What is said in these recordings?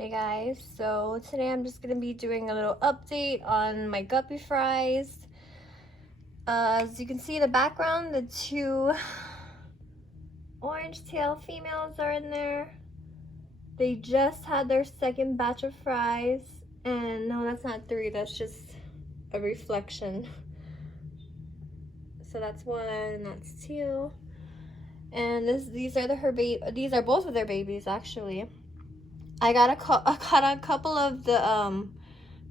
Hey guys, so today I'm just gonna be doing a little update on my guppy fries. As you can see in the background, the two orange tail females are in there. They just had their second batch of fries, and no, that's not three, that's just a reflection. So that's one, that's two, and these are both of their babies actually. I got a couple of the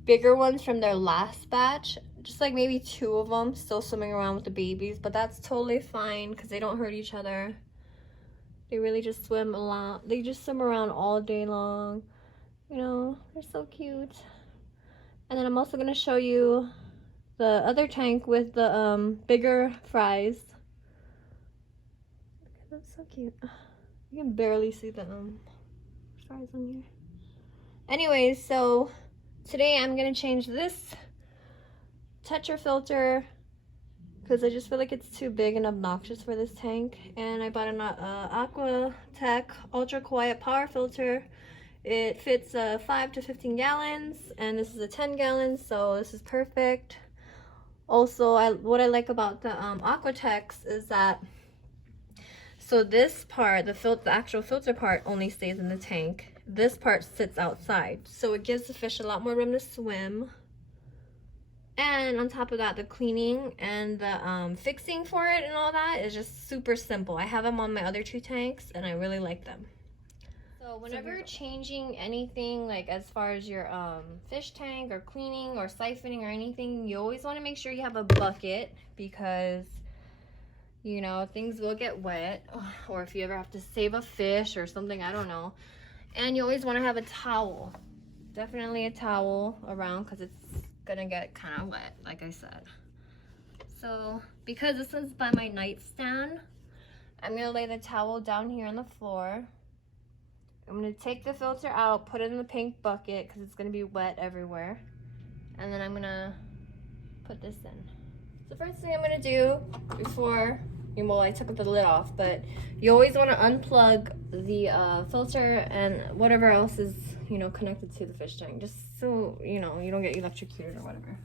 bigger ones from their last batch, just like maybe two of them still swimming around with the babies, but that's totally fine because they don't hurt each other. They really just swim around all day long, you know. They're so cute. And then I'm also going to show you the other tank with the bigger fries. That's so cute. You can barely see the fries on here. Anyways, so today I'm gonna change this Tetra filter because I just feel like it's too big and obnoxious for this tank. And I bought an Aqua Tech Ultra Quiet Power Filter. It fits 5 to 15 gallons, and this is a 10 gallons, so this is perfect. Also, what I like about the Aqua Techs is that, so this part, the actual filter part, only stays in the tank. This part sits outside, so it gives the fish a lot more room to swim. And on top of that, the cleaning and the fixing for it and all that is just super simple. I have them on my other two tanks, and I really like them. So whenever you're changing anything, like as far as your fish tank or cleaning or siphoning or anything, you always want to make sure you have a bucket, because you know, things will get wet, or if you ever have to save a fish or something, I don't know. And you always want to have a towel, definitely a towel around, because it's gonna get kind of wet, like I said. So because this is by my nightstand, I'm gonna lay the towel down here on the floor. I'm gonna take the filter out, put it in the pink bucket because it's gonna be wet everywhere, and then I'm gonna put this in. The first thing I'm gonna do before, well, I took the lid off, but you always want to unplug the filter and whatever else is, you know, connected to the fish tank, just so you know you don't get electrocuted or whatever.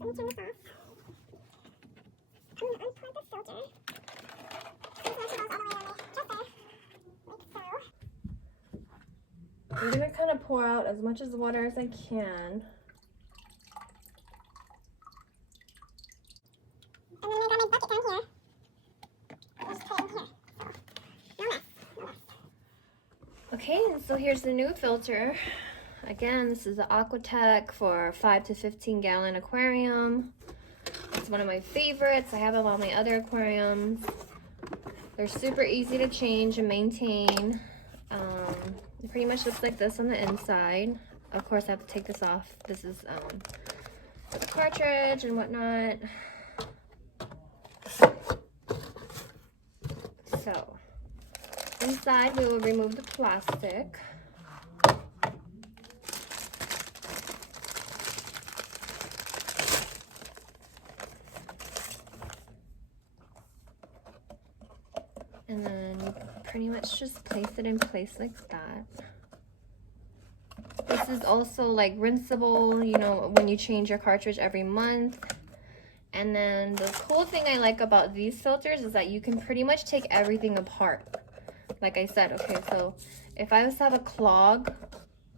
Let me turn this off. I'm gonna unplug the filter. I'm gonna kind of pour out as much as water as I can. And then I got my bucket down here. Just put it in here. So, no mess, no mess. Okay, and so here's the new filter. Again, this is the Aquatech for 5 to 15 gallon aquarium. It's one of my favorites. I have them on my other aquariums. They're super easy to change and maintain. It pretty much looks like this on the inside. Of course, I have to take this off. This is the cartridge and whatnot. So, inside we will remove the plastic. And then you pretty much just place it in place like that. This is also like rinseable, you know, when you change your cartridge every month. And then the cool thing I like about these filters is that you can pretty much take everything apart. Like I said, okay, so if I was to have a clog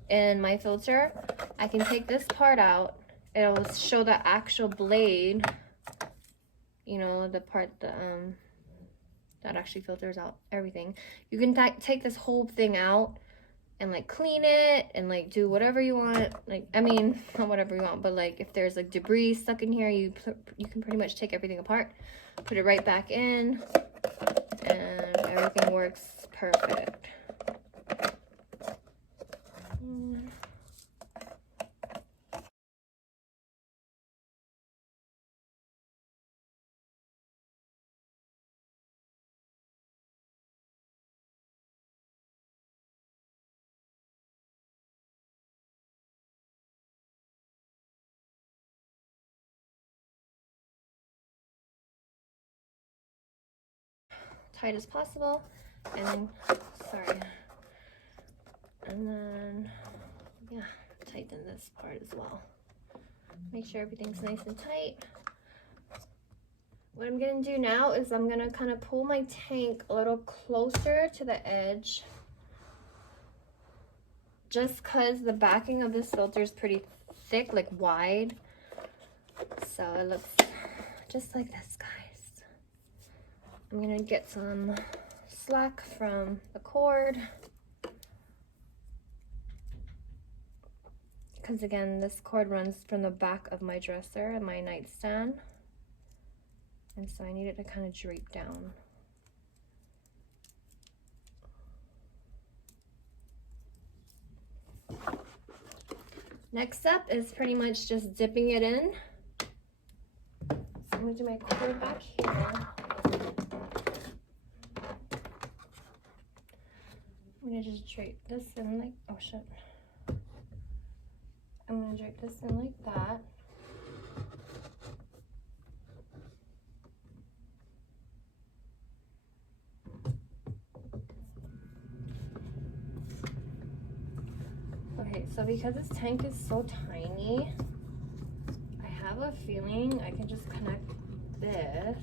in my filter, I can take this part out. It'll show the actual blade, you know, the part that actually filters out everything. You can take this whole thing out and like clean it and like do whatever you want. Like, I mean, not whatever you want, but like if there's like debris stuck in here, you can pretty much take everything apart, put it right back in, and everything works perfect. Tight as possible, and then, sorry, and then Yeah, tighten this part as well. Make sure everything's nice and tight. What I'm gonna do now is I'm gonna kind of pull my tank a little closer to the edge, just because the backing of this filter is pretty thick, like wide. So it looks just like this, guys. I'm gonna get some slack from the cord, because again, this cord runs from the back of my dresser and my nightstand, and so I need it to kind of drape down. Next up is pretty much just dipping it in. So I'm gonna do my cord back here. I'm gonna just drape this in like, oh shit. I'm gonna drape this in like that. Okay, so because this tank is so tiny, I have a feeling I can just connect this.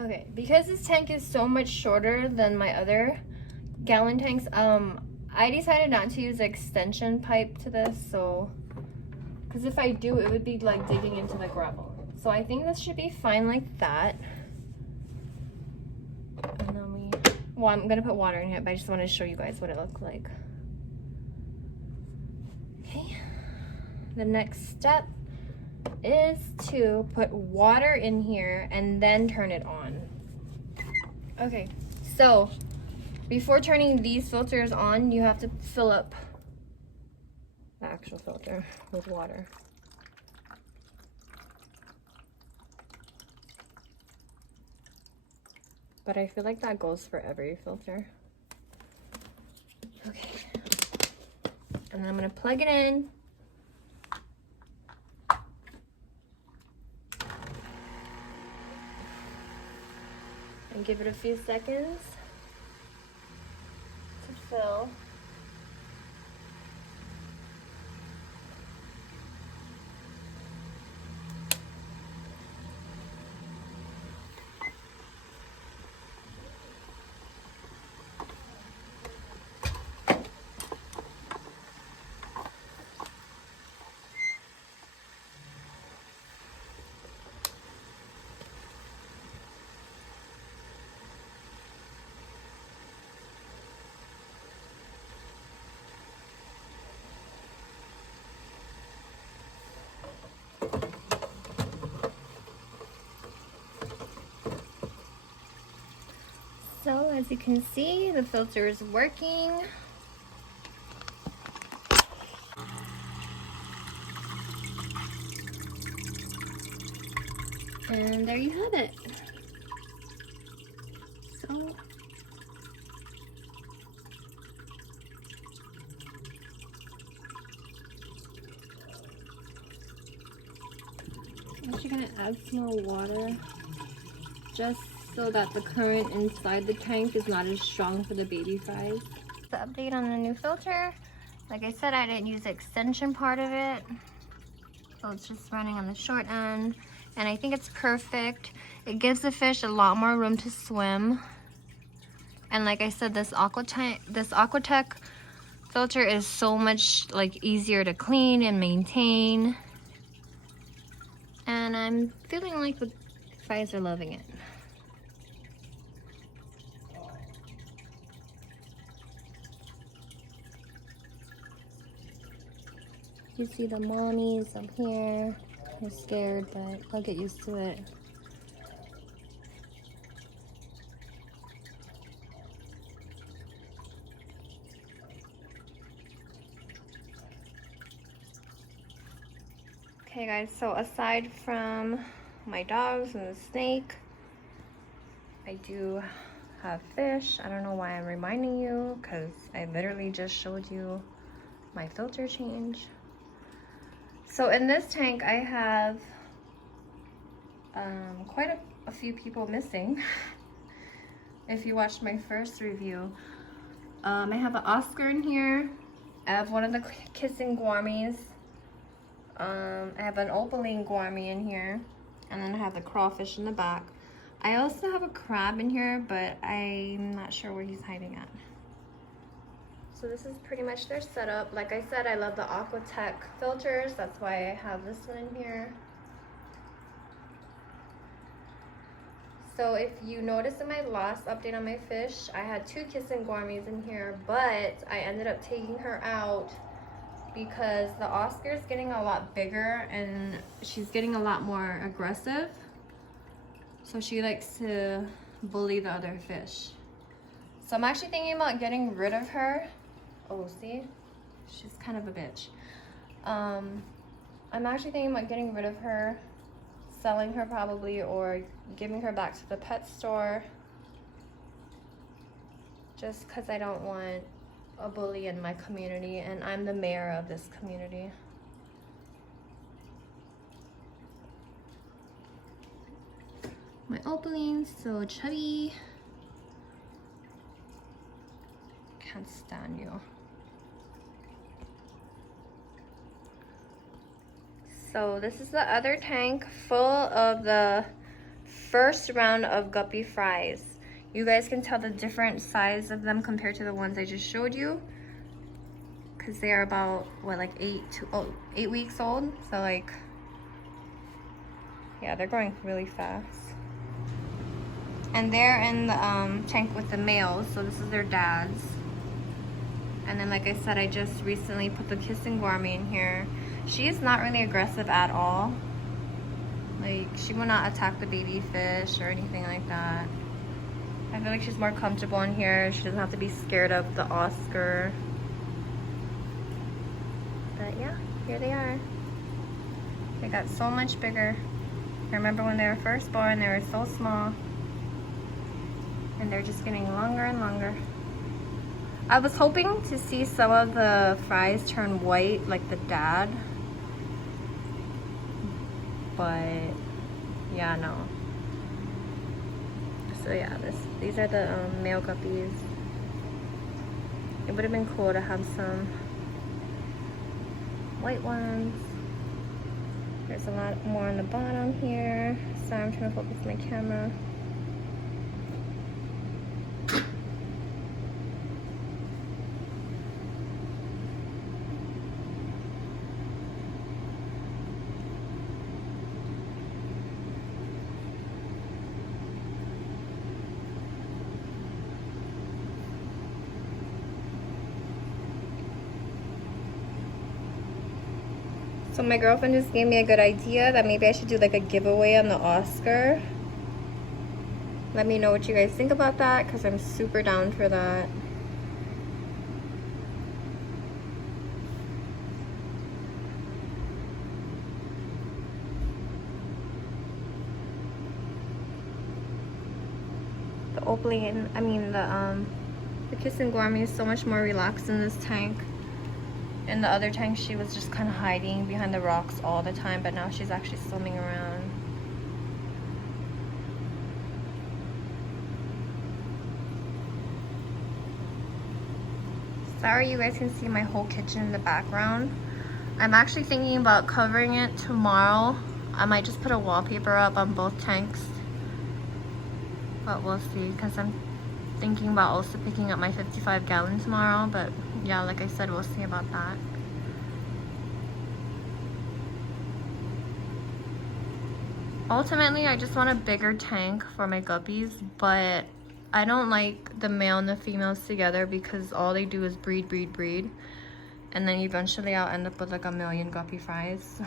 Okay, because this tank is so much shorter than my other gallon tanks, I decided not to use extension pipe to this, so, because if I do, it would be like digging into the gravel. So I think this should be fine like that. And then well, I'm gonna put water in it, but I just wanted to show you guys what it looked like. Okay, the next step is to put water in here and then turn it on. Okay, so before turning these filters on, you have to fill up the actual filter with water. But I feel like that goes for every filter. Okay, and then I'm gonna plug it in. And give it a few seconds to fill. So as you can see, the filter is working. And there you have it. So I'm actually gonna add some more water just so that the current inside the tank is not as strong for the baby fries. The update on the new filter. Like I said, I didn't use the extension part of it. So it's just running on the short end. And I think it's perfect. It gives the fish a lot more room to swim. And like I said, this Aquatech filter is so much like easier to clean and maintain. And I'm feeling like the fries are loving it. You see the mommies up here. They're scared, but they'll get used to it. Okay guys, so aside from my dogs and the snake, I do have fish. I don't know why I'm reminding you, because I literally just showed you my filter change. So in this tank I have quite a few people missing. If you watched my first review, I have an Oscar in here. I have one of the kissing gourmies. I have an opaline gourmet in here, and then I have the crawfish in the back. I also have a crab in here, but I'm not sure where he's hiding at. So this is pretty much their setup. Like I said, I love the Aquatech filters. That's why I have this one in here. So if you notice in my last update on my fish, I had 2 kissing gourmets in here, but I ended up taking her out because the Oscar is getting a lot bigger and she's getting a lot more aggressive. So she likes to bully the other fish. So I'm actually thinking about getting rid of her. Oh, see? She's kind of a bitch. I'm actually thinking about getting rid of her, selling her probably, or giving her back to the pet store. Just because I don't want a bully in my community, and I'm the mayor of this community. My opalines, so chubby. Can't stand you. So this is the other tank full of the first round of guppy fries. You guys can tell the different size of them compared to the ones I just showed you, because they are about what, like 8 weeks old. So like, yeah, they're growing really fast. And they're in the tank with the males, so this is their dads. And then like I said, I just recently put the kissing gourmet in here. She is not really aggressive at all. Like, she will not attack the baby fish or anything like that. I feel like she's more comfortable in here. She doesn't have to be scared of the Oscar. But yeah, here they are. They got so much bigger. I remember when they were first born, they were so small. And they're just getting longer and longer. I was hoping to see some of the fries turn white like the dad. But yeah, no. So yeah, these are the male guppies. It would have been cool to have some white ones. There's a lot more on the bottom here. Sorry, I'm trying to focus my camera. So my girlfriend just gave me a good idea that maybe I should do like a giveaway on the Oscar. Let me know what you guys think about that, because I'm super down for that. The opaline, the kissing gourmet is so much more relaxed in this tank. In the other tank, she was just kind of hiding behind the rocks all the time, but now she's actually swimming around. Sorry you guys can see my whole kitchen in the background. I'm actually thinking about covering it tomorrow. I might just put a wallpaper up on both tanks. But we'll see, because I'm thinking about also picking up my 55-gallon tomorrow, but yeah, like I said, we'll see about that. Ultimately, I just want a bigger tank for my guppies, but I don't like the male and the females together because all they do is breed. And then eventually I'll end up with like 1,000,000 guppy fries.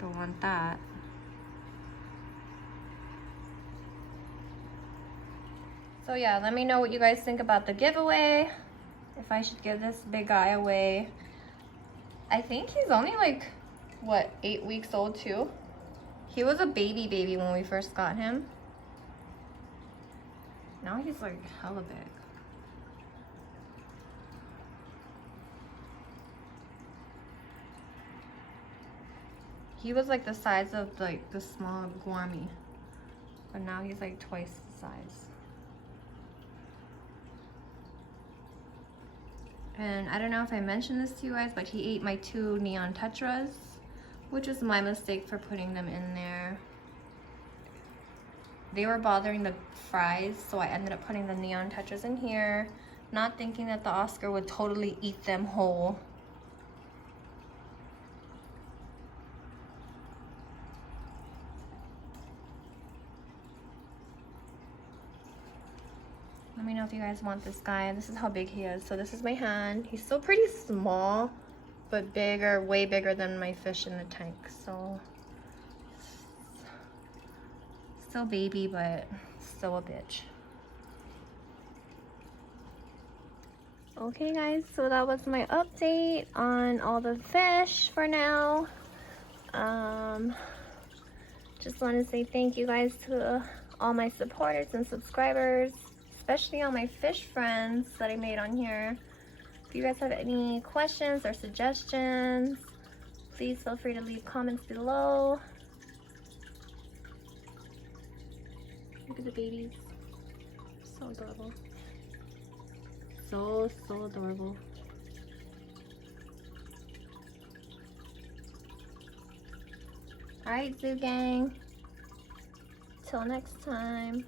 Don't want that. So yeah, let me know what you guys think about the giveaway. If I should give this big guy away. I think he's only like what, 8 weeks old too. He was a baby when we first got him. Now he's like hella big. He was like the size of like the small gourmet, but now he's like twice the size. And I don't know if I mentioned this to you guys, but he ate my 2 neon tetras, which was my mistake for putting them in there. They were bothering the fries, so I ended up putting the neon tetras in here, not thinking that the Oscar would totally eat them whole. Let me know if you guys want this guy. This is how big he is. So this is my hand. He's still pretty small, but bigger, way bigger than my fish in the tank. So still baby, but still a bitch. Okay guys, so that was my update on all the fish for now. Just want to say thank you guys to all my supporters and subscribers, especially all my fish friends that I made on here. If you guys have any questions or suggestions, please feel free to leave comments below. Look at the babies. So adorable. So adorable. Alright, Zoo Gang. Till next time.